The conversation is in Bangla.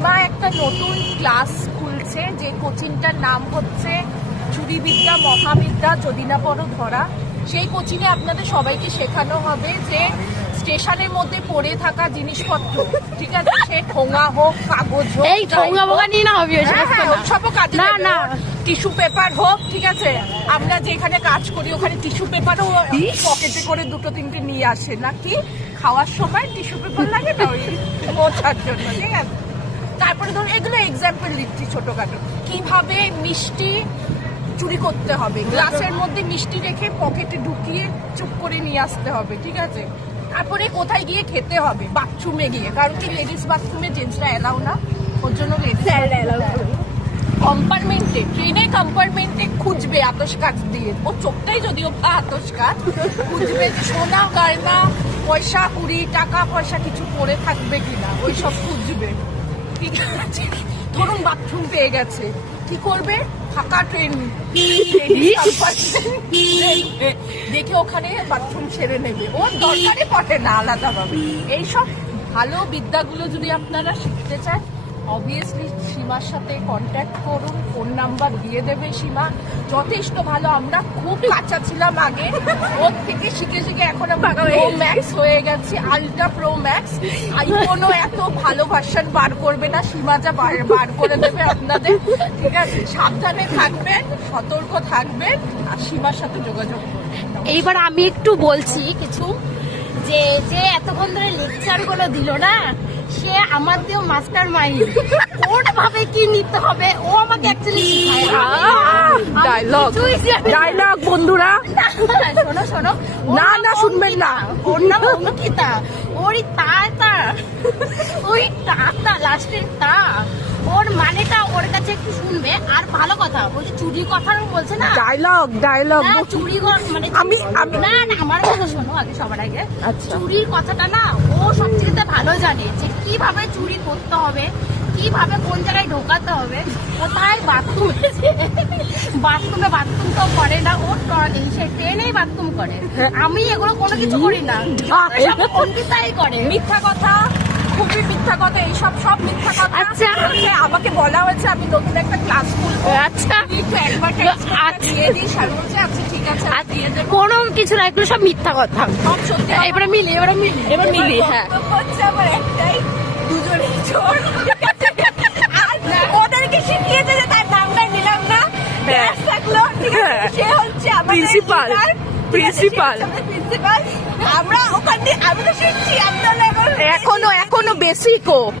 সীমা একটা নতুন ক্লাস খুলছে, যে কোচিংটার নাম হচ্ছে চুরিবিদ্যা মহাবিদ্যা যদি না পড়ো ধরা। সেই কোচিংয়ে আপনাদের সবাইকে শেখানো হবে যে স্টেশনের মধ্যে পড়ে থাকা জিনিসপত্র, ঠিক আছে, সে ঠোঙা হোক, কাগজ হোক, এই ঠোঙা বোঙা নিয়ে না হবে, সবও কাজে না না, টিস্যু পেপার হোক, ঠিক আছে। আমরা যেখানে কাজ করি ওখানে টিস্যু পেপারও পকেটে করে দুটো তিনটে নিয়ে আসে, নাকি খাওয়ার সময় টিস্যু পেপার লাগে না ওই মোছার জন্য, ঠিক আছে। তারপরে ধরুন এগুলো এক্সাম্পল দিচ্ছি ছোটখাটো, কিভাবে মিষ্টি চুরি করতে হবে, গ্লাসের মধ্যে মিষ্টি রেখে পকেটে ঢুকিয়ে চুপ করে নিয়ে আসতে হবে, ঠিক আছে। তারপরে কোথায় গিয়ে খেতে হবে, বাথরুমে গিয়ে, কারণ কি লেডিস বাথরুমে জেন্টসরা এলাও না, ওর জন্য কম্পার্টমেন্টে, ট্রেনের কম্পার্টমেন্টে খুঁজবে আতস কাচ দিয়ে, ও চোখটাই যদিও আতস কাচ, খুঁজবে সোনা গয়না পয়সা কুড়ি টাকা পয়সা কিছু পড়ে থাকবে কিনা, ওই সব খুঁজবে, ঠিক আছে। ধরুন বাথরুম পেয়ে গেছে, কি করবে, ফাঁকা ট্রেন দেখে ওখানে বাথরুম সেরে নেবে, ওর দরকারে পড়ে না আলাদাভাবে। এইসব ভালো বিদ্যাগুলো যদি আপনারা শিখতে চান, অবভিয়াসলি সীমার সাথে কন্ট্যাক্ট করুন, ফোন নাম্বার দিয়ে দেবে সীমা, যথেষ্ট ভালো। আমরা খুব কাঁচা ছিলাম আগে, ওর থেকে শিখে শিখে এখন আমরা প্রো ম্যাক্স হয়ে গেছি, আলট্রা প্রো ম্যাক্স। আইফোনও এত ভালো ভার্সন বার করবে না, সীমা যা বার করে দেবে আপনাদের, ঠিক আছে। সাবধানে থাকবেন, সতর্ক থাকবেন, আর সীমার সাথে যোগাযোগ করবেন। এইবার আমি একটু বলছি কিছু, যে যে এতক্ষণ ধরে লেকচার গুলো দিল না, সে আমার দিয়েও মাস্টার মাইন্ড, কোন ভাবে কি নিতে হবে ও আমাকে অ্যাকচুয়ালি ডায়লগ বন্ধুরা, শোনো শোনো, না না শুনবেন না, ওর নাম অঙ্কিতা, ওই তা ওই তা লাস্টের তা, ওর মানেটা ওর কাছে একটু শুনবে। আর ভালো কথা বলছে, চুরি কথা বলছে না, ডায়লগ চুরি মানে আমি না না, আমার কথা শোনো আগে, সবার আগে। আচ্ছা। চুরির কথাটা না ও সবচেয়ে ভালো জানে, যে কিভাবে চুরি করতে হবে, কিভাবে কোন জায়গায় ঢোকাতে হবে, কোথায় বাথরুম, বাথরুমে বাথরুম তো করে না, ও সে ট্রেনেই বাথরুম করে, আমি এগুলো কোনো কিছু করি না, অঙ্কিতাই করে। মিথ্যা কথা, খুবই মিথ্যা কথা, এইসব সব মিথ্যা কথা। আচ্ছা, আমাকে বলা হয়েছে আমি নতুন একটা ক্লাস খুলবো, আচ্ছা দিয়ে দিই, স্যার বলছে আচ্ছা ঠিক আছে দিয়ে দেবো। কোনো কিছু না, এগুলো সব মিথ্যা কথা, সব সত্যি। এবারে মিলি হ্যাঁ, হচ্ছে আমার একটাই, দুজনেই চোর, আর ওদেরকে শিখিয়েছে যে তার নামটা নিলাম না, থাকলো, ঠিক আছে। সে হচ্ছে আমাদের প্রিন্সিপাল, আমরা ওখান দিয়ে আমি তো শিখছি, এখনো বেসিকও